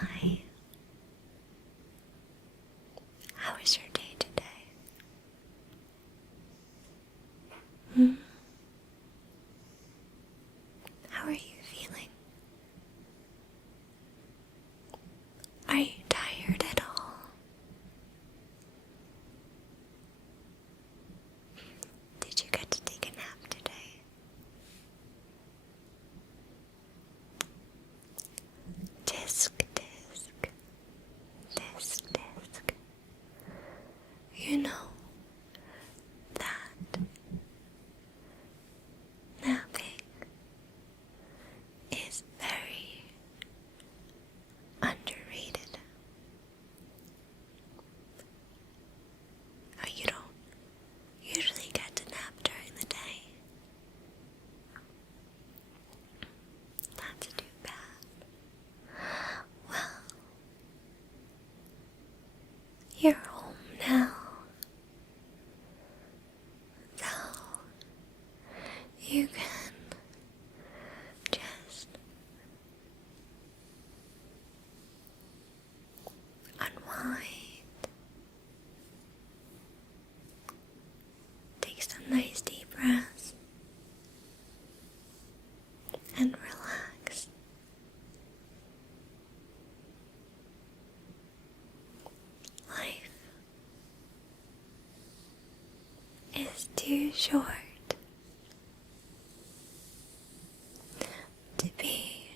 Hi. How was your day today? How are you feeling? Are you tired at all? Did you get to take a nap today? Disc, disc, disc, disc. You know that napping is very underrated. Oh, you don't usually get to nap during the day. That's too bad. Well, you're home now, so you can just unwind, take some nice deep breaths, and relax. Life is too short to be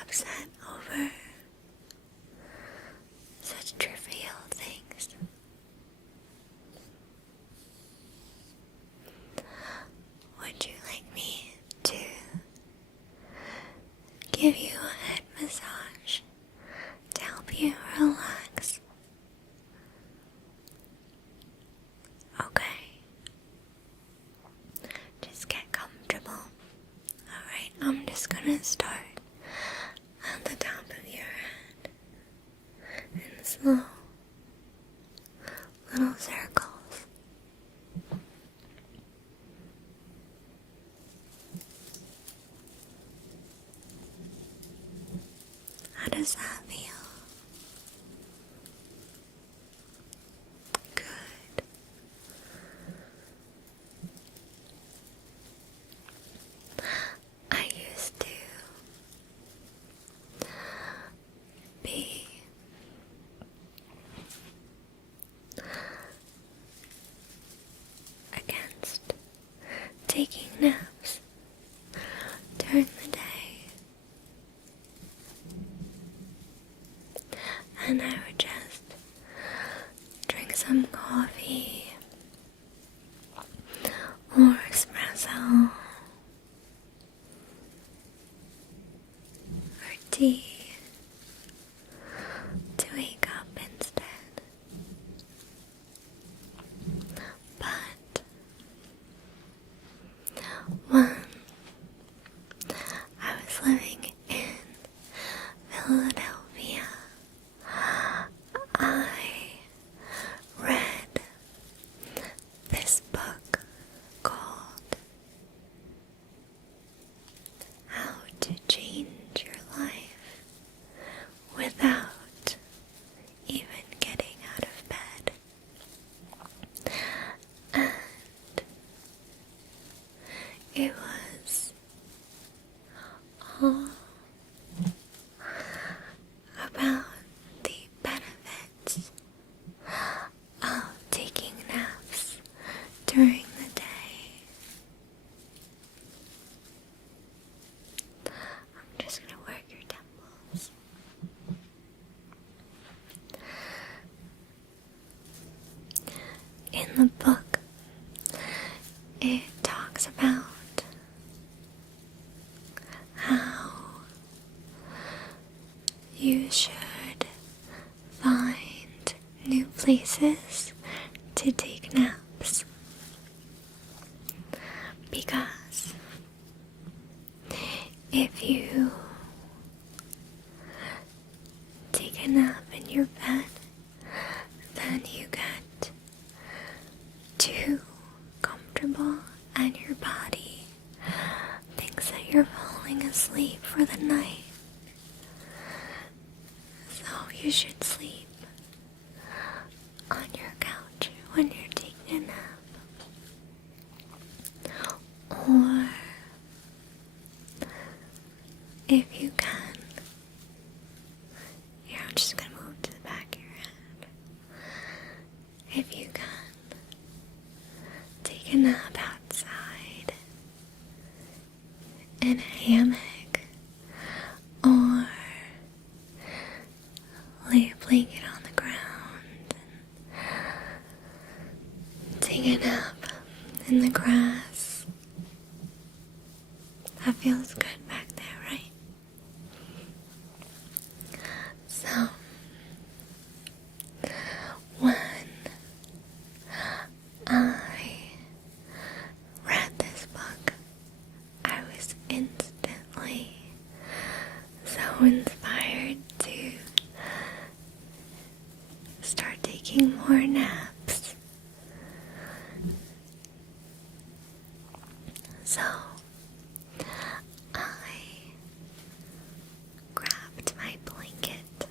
upset over such trivial things. Would you like me to give you a head massage to help you relax? Okay. Just get comfortable. Alright, I'm just gonna start at the top of your head in slow little circles. How does that feel? Good. I used to be against taking naps during the day, and I would just drink some coffee or espresso or tea to wake up instead. But when I was living in Philadelphia, I read this book called How to Change Your Life Without Even Getting Out of Bed. And it was all about the benefits of taking naps during the day. I'm just going to work your temples. In the book, it talks about how you should find new places to take naps, because if you take a nap in your bed, then you get too comfortable and your body thinks that you're falling falling asleep for the night. So you should sleep on your couch when you're taking a nap. Or if you can, I'm just going to move to the back of your head. If you can, take a nap outside in a hammock, or lay a blanket on the ground and take a nap in the grass. That feels good back there, right? So, when I read this book, I was instantly so inspired to start taking more naps. So, I grabbed my blanket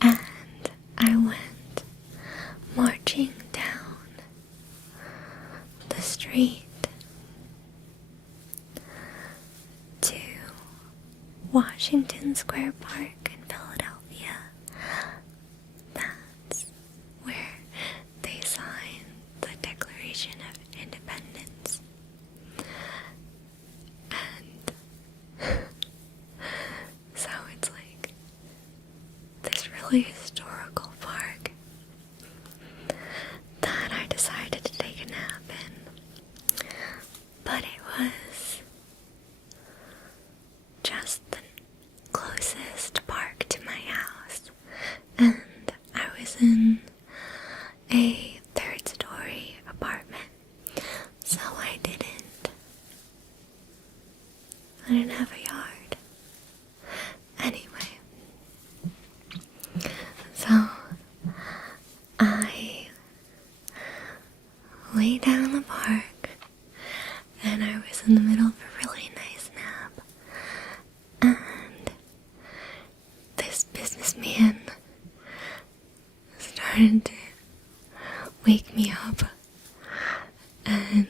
and I went marching down the street to Washington Square Park in Philadelphia. That's where they signed the Declaration of Independence. And so it's like this really historical park that I decided to take a nap in. But it was just the closest park to my house, and I was in a third-story apartment, so I didn't have a yard. Anyway, so I lay down in the park, and I was in the middle of a really nice nap, and this businessman started to wake me up and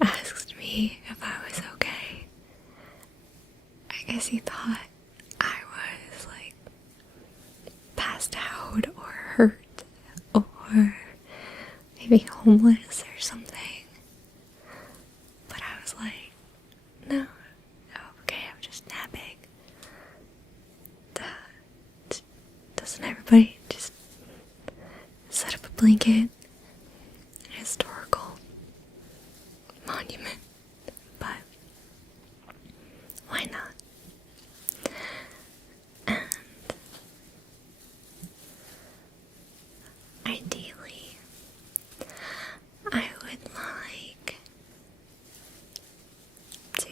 asked me if I was okay. I guess he thought I was like passed out or hurt or maybe homeless or something. But I was like, no, okay, I'm just napping. Doesn't everybody just set up a blanket? An historical monument. But why not? And ideally, I would like to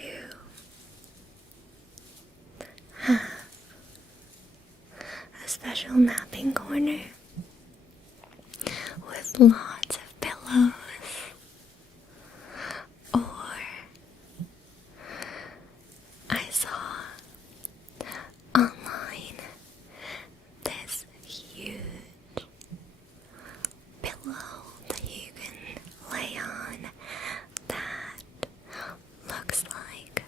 have a special napping corner with lots of pillows, or I saw online this huge pillow that you can lay on that looks like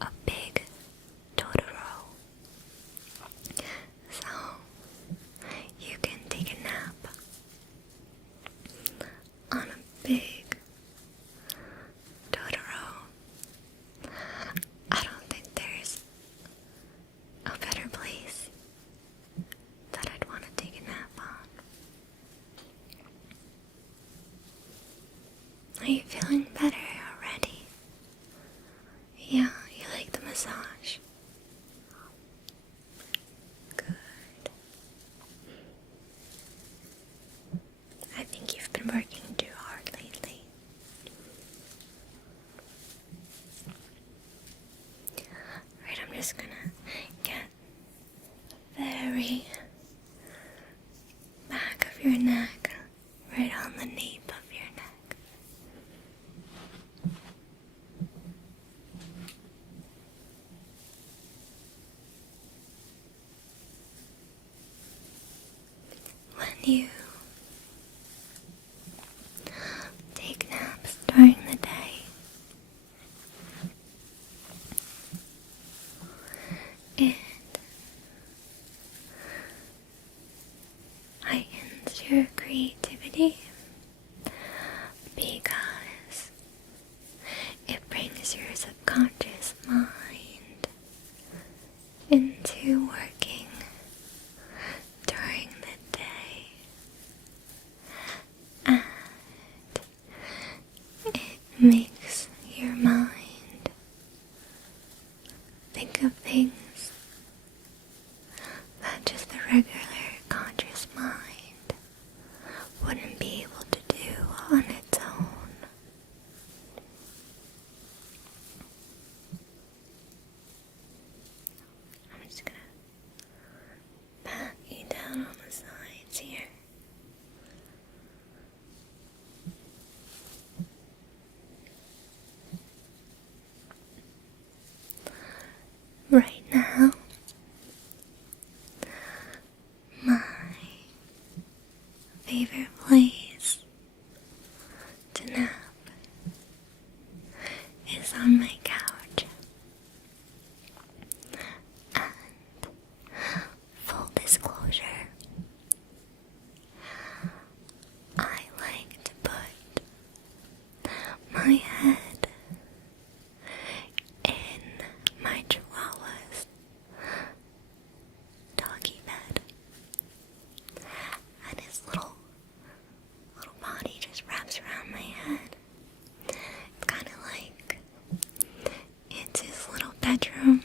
a big Totoro. So you can take a nap on a big Totoro. I don't think there's a better place that I'd want to take a nap on. Are you feeling better already? Yeah, you like the massage? Good. I think you've been working too hard lately. Right, I'm just gonna get the very back of your neck, right on the nape of your neck. you take naps during the day, it heightens your creativity because it brings your subconscious mind into working during the day, and it makes your mind think of things that just the regular conscious mind wouldn't be able to do on its own. I'm just gonna pat you down on the sides here. Right now, my favorite place to nap is on my couch. And full disclosure, I like to put my head in my chihuahua's doggy bed, and his little body just wraps around my head. It's kind of like it's his little bedroom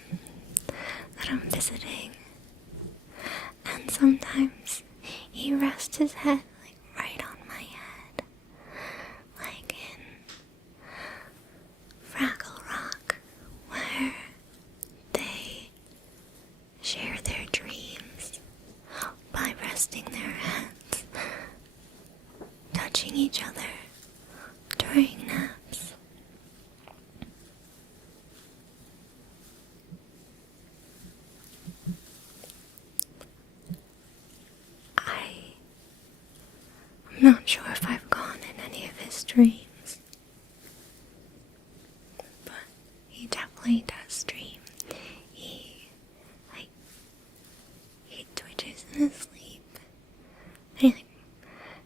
that I'm visiting, and sometimes he rests his head like right on my head, like in Fraggle Rock, where they share their dreams by resting their heads, touching each other during naps. I'm not sure if I've gone in any of his dreams, but he definitely does dream. He twitches in his sleep, and he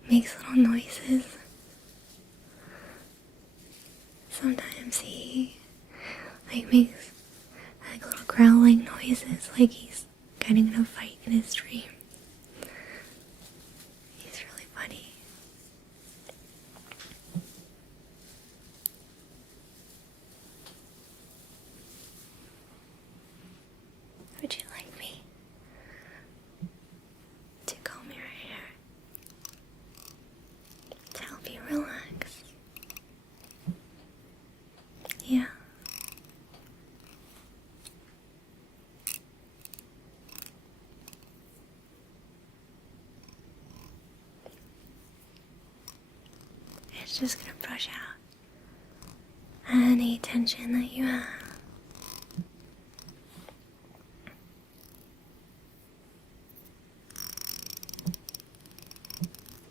makes little noises. Sometimes he makes little growling noises, like he's getting in a fight in his dream. He's really funny. Would you like me to comb your hair to help you relax? Yeah. It's just gonna brush out any tension that you have.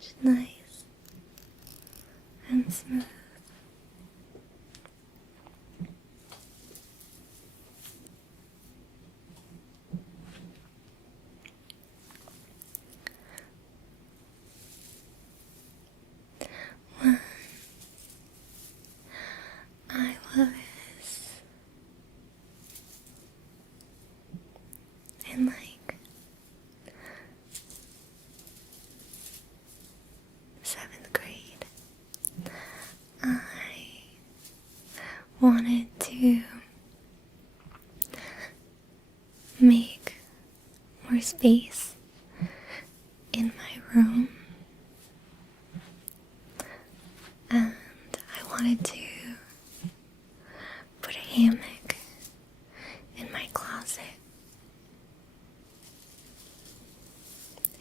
Just nice and smooth. When I was in 7th grade, I wanted to make more space in my room, and I wanted to put a hammock in my closet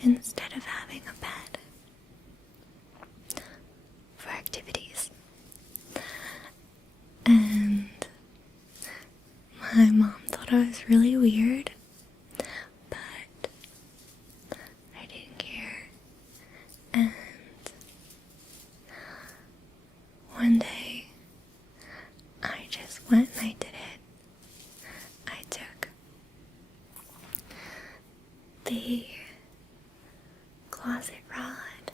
instead of having a bed for activities. And my mom thought I was really weird, but I didn't care just went and I did it. I took the closet rod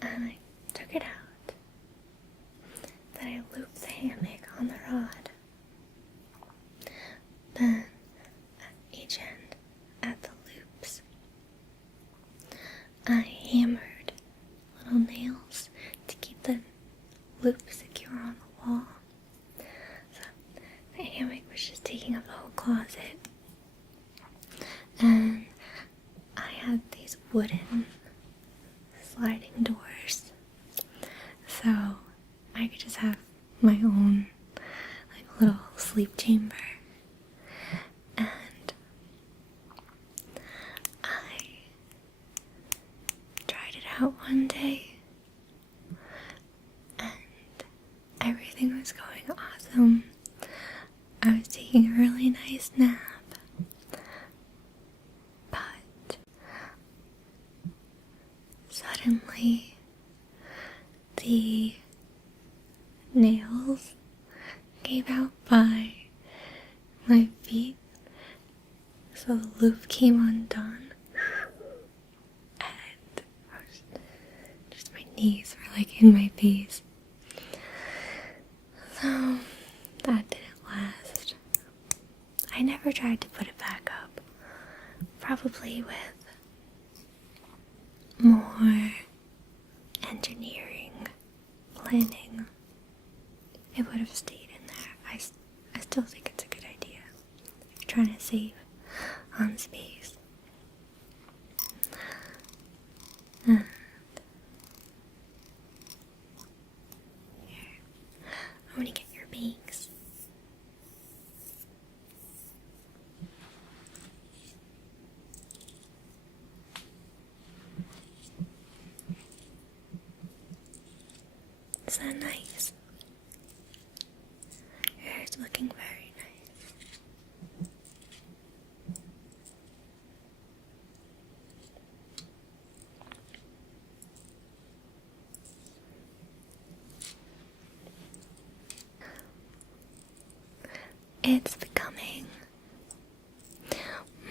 and I took it out. Then I looped the hammock on the rod. Then at each end, at the loops, I hammered little nails to keep the loop secure on the wall. So the hammock was just taking up the whole closet. And I had these wooden sliding doors, so I could just have my own like little sleep chamber. And I tried it out one day and everything was going awesome. I was taking a really nice nap. Suddenly, the nails gave out by my feet, so the loop came undone, and just my knees were like in my face. So that didn't last. I never tried to put it back up, probably with more engineering, planning, it would have stayed in there. I still think it's a good idea if you're trying to save on space. And here, I'm gonna get your bangs. Is that nice? Your hair's looking very nice. It's becoming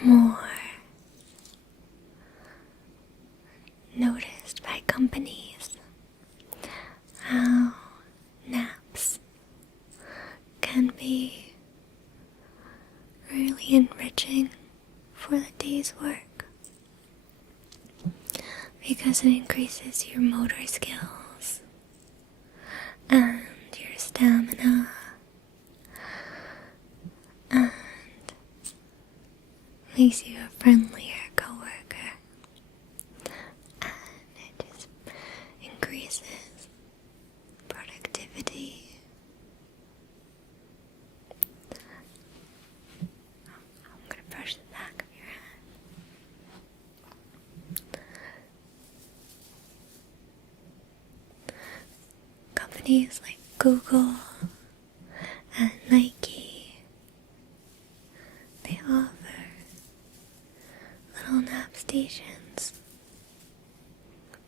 more noticed by companies how naps can be really enriching for the day's work because it increases your motor skills and your stamina and makes you a friendlier coworker, and it just increases productivity. I'm gonna brush the back of your head. Companies like Google and Nike, they offer little nap stations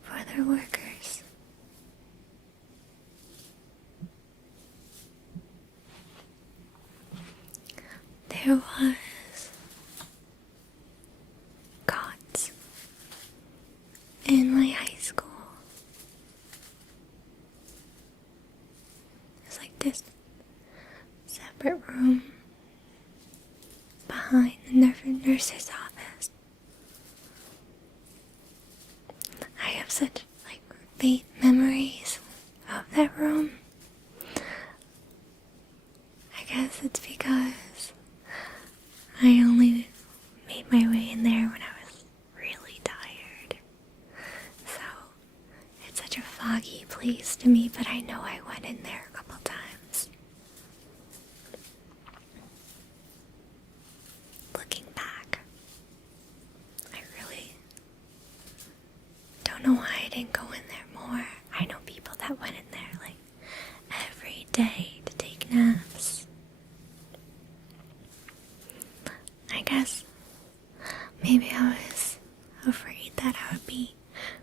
for their workers. There was cots in my high school. It's like this separate room behind the nurse's office. I have such faint memories of that room. I guess it's because I only made my way in there when I was really tired. So it's such a foggy place to me, but I know I went in there a couple times. Looking back, I really don't know why I didn't go in there more. I know people that went in there every day to take naps. I guess maybe I was afraid that I would be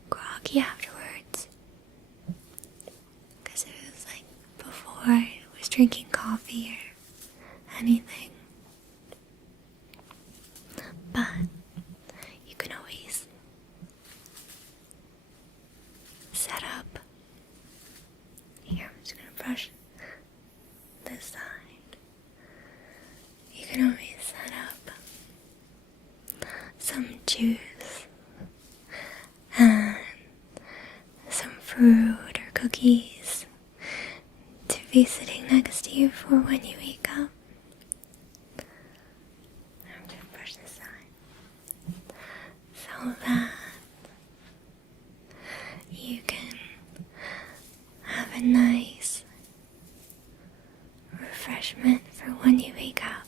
groggy afterwards, because it was before drinking coffee or anything. But you can always set up. Here, I'm just gonna brush this side. You can always set up some juice and some fruit or cookies to be sitting next to you for when you wake up. I'm gonna brush this side so that you can have a nice refreshment for when you wake up.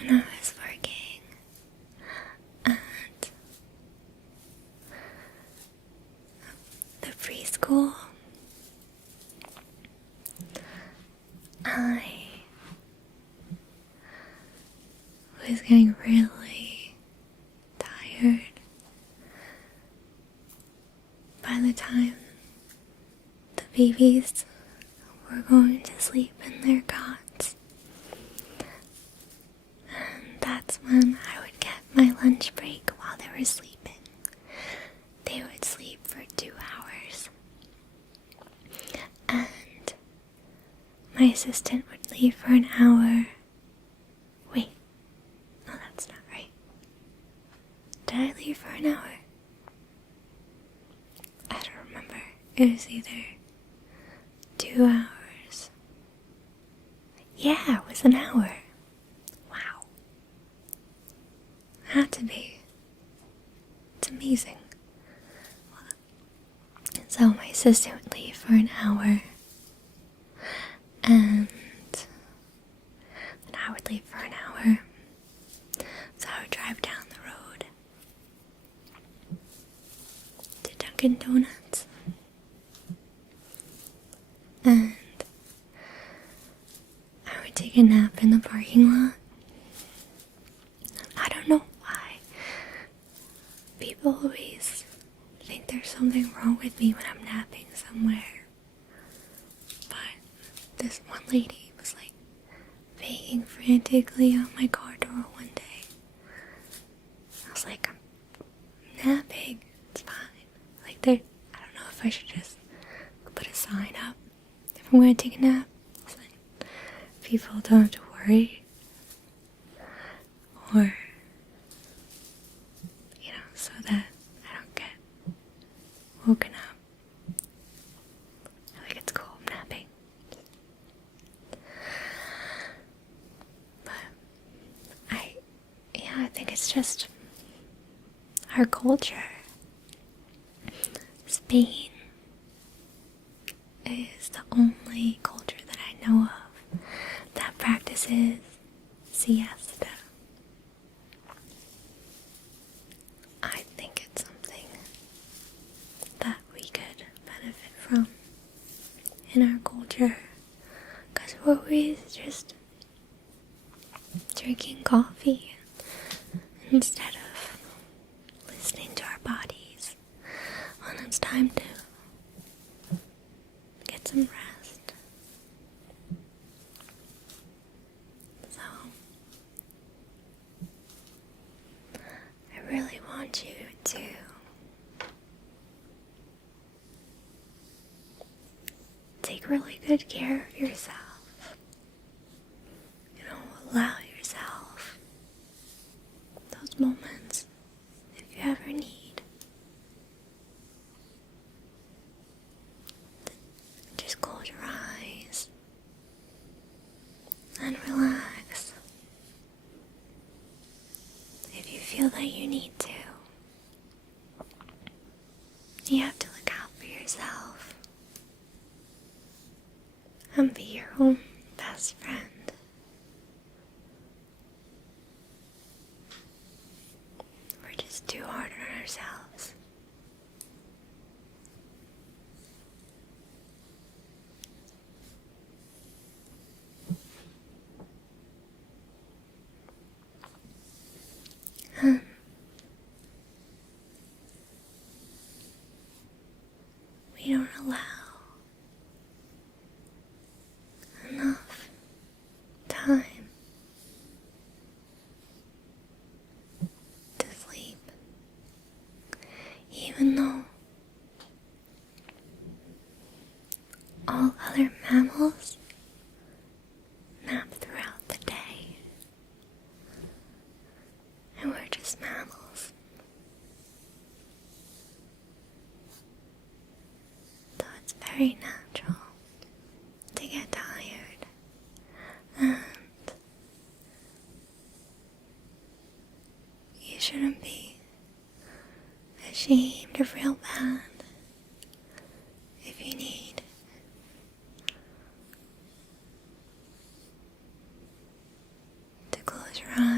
When I was working at the preschool, I was getting really tired by the time the babies were going to sleep in their cots. And that's when I would get my lunch break while they were sleeping. They would sleep for 2 hours. And my assistant would leave for an hour. Wait, no, that's not right. Did I leave for an hour? I don't remember. It was either 2 hours. Yeah, it was an hour. Wow. Had to be. It's amazing. So my assistant would leave for an hour, and then I would leave for an hour. So I would drive down the road to Dunkin' Donuts, and I would take a nap in the parking lot. I don't know why people always think there's something wrong with me when I'm napping somewhere. But this one lady was like banging frantically on my car door one day. I was like, I'm napping, it's fine. Like, I don't know if I should just put a sign up if I'm going to take a nap. It's like, people don't have to worry. Or, so that I don't get woken up. I think it's cool, I'm napping. But I think it's just our culture. Spain is the only culture that I know of that practices siesta. I think it's something that we could benefit from in our culture, because we're always just drinking coffee instead of listening to our bodies when it's time to get some rest. So I really want you to take really good care of yourself. Allow yourself those moments if you ever need. Just close your eyes and relax. If you feel that you need to, you have to look out for yourself and be your own best friend. We're just too hard on ourselves. We don't allow enough time to sleep, even though all other mammals nap throughout the day, and we're just mammals. So it's very natural to get tired, and you shouldn't be ashamed or feel bad if you need to close your eyes